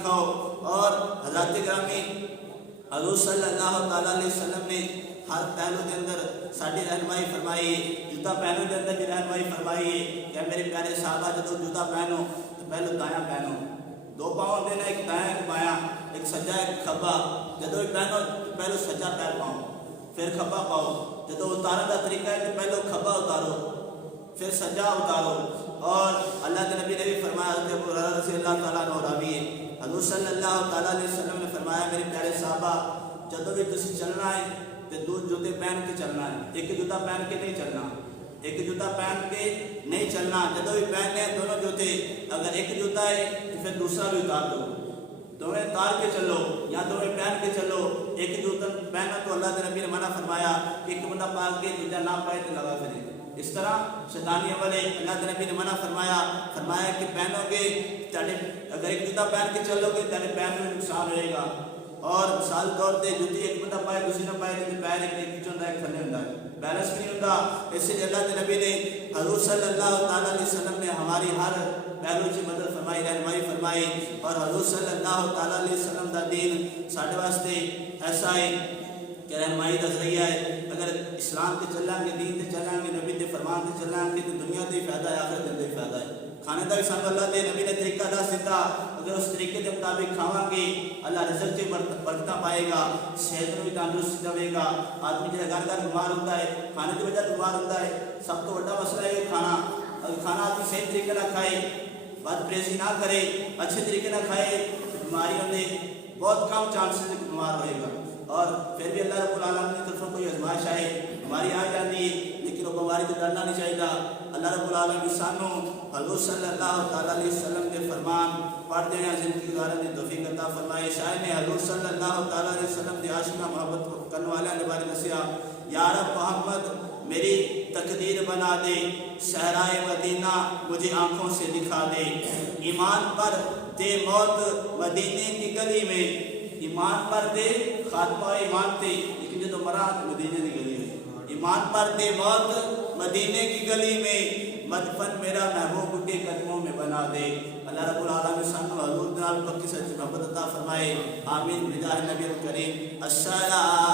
دکھاؤ۔ اور حضرت گرامی حضور صلی اللہ تعالیٰ علیہ وسلم نے ہر پہلو کے اندر ساری رہنمائی فرمائی ہے، جوتا پہنو کے اندر بھی رہنمائی فرمائی ہے کہ میرے پیارے صحابہ جب جوتا پہنو تو پہلو دایاں پہنو، دو پاؤں دینا، ایک دایاں ایک بایاں، ایک سجا ایک کھبا، جب بھی پہنو تو پہلو سجا پیر پاؤ پھر کھبا پاؤ، جب اتارن کا طریقہ ہے کہ پہلو کھبا اتارو پھر سجا اتارو۔ اور اللہ کے نبی نے بھی فرمایا، حضرت ابو ہریرہ رضی اللہ تعالیٰ عنہ راوی ہے، حضور صلی اللہ تعالیٰ علیہ وسلم نے فرمایا میرے پیارے صحابہ جب بھی تسی چلنا ہے تو دو جوتے پہن کے چلنا ہے، ایک جوتا پہن کے نہیں چلنا، ایک جوتا پہن کے نہیں چلنا، جب بھی پہننے ہیں دونوں جوتے، اگر ایک جوتا ہے تو پھر دوسرا بھی اتار دو، دونوں اتار کے چلو یا دونوں پہن کے چلو۔ ایک جوتا پہنا تو اللہ کے نبی نے منع فرمایا کہ ایک بندہ پا کے دوسرا نہ پائے تو لگا کرے، اس طرح شیطانی عمل ہے۔ اللہ کے نبی نے منع فرمایا کہ پہنو گے اگر ایک جوتا پہن کے چلو گے تیرے پیر میں نقصان ہوئے گا، اور مثال طور پہ جوتی ایک بندہ پائے دوسری نہ پائے تو پیر ایک نیچے ہوتا ہے ایک تھلے ہوتا ہے، بیلنس بھی نہیں ہوتا۔ اس لیے اللہ کے نبی نے حضور صلی اللہ تعالیٰ علیہ وسلم نے ہماری ہر پہلو کی مدد فرمائی، رہنمائی فرمائی، اور حضور صلی اللہ تعالیٰ علیہ وسلم کا دین ساڈے واسطے ایسا ہے کہ رہنمائی کا ذریعہ ہے۔ اگر اسلام تے چلیں گے، دین تے چلیں گے، نبی تے فرمان تے چلیں گے تو دنیا تے ہی فائدہ ہے، آخرت تے ہی فائدہ ہے۔ کھانے کا بھی سانو اللہ دے نبی نے طریقہ دس دیتا، اگر اس طریقے کے مطابق کھاواں گے اللہ رزق سے برکتاں پائے گا، صحت میں بھی تندرست رہے گا۔ آدمی جہاں گھر گھر بیمار ہوتا ہے کھانے کی وجہ بیمار ہوتا ہے، سب تو بڑا مسئلہ ہے کھانا۔ اگر کھانا آدمی صحیح طریقے نہ کھائے، بد پریزی نہ کرے، اچھے طریقے نہ کھائے تو بیماریوں میں بہت کم چانسز بیمار ہوئے گا۔ اور پھر بھی اللہ رب العالمین کی طرف کوئی آزمائش آئے، بیماری آ جاتی ہے، لیکن وہ بیماری سے ڈرنا نہیں چاہیے۔ اللہ رب العالمین سانو حضور صلی اللہ تعالیٰ علیہ وسلم کے فرمان پڑھتے ہیں زندگی گزارنے کی توفیق عطا فرمائے۔ شاعر نے حضور صلی اللہ تعالیٰ علیہ وسلم کے عاشقاں محبت کرنے والے نے بارے نصیحہ، یا رب محمد میری تقدیر بنا دے، صحرائے مدینہ مجھے آنکھوں سے دکھا دے، ایمان پر دے موت مدینے کی گلی میں، ایمان پر دے خاتمہ ایمان تے لیکن جو مراد مدینے کی گلی میں، ایمان پر دے موت مدینے کی گلی میں، مدفن میرا محبوب کے قدموں میں بنا دے۔ اللہ رب العالمین سانو حضور نال پکی سچی محبت عطا فرمائے، آمین بجاہ نبی کریم۔ السلام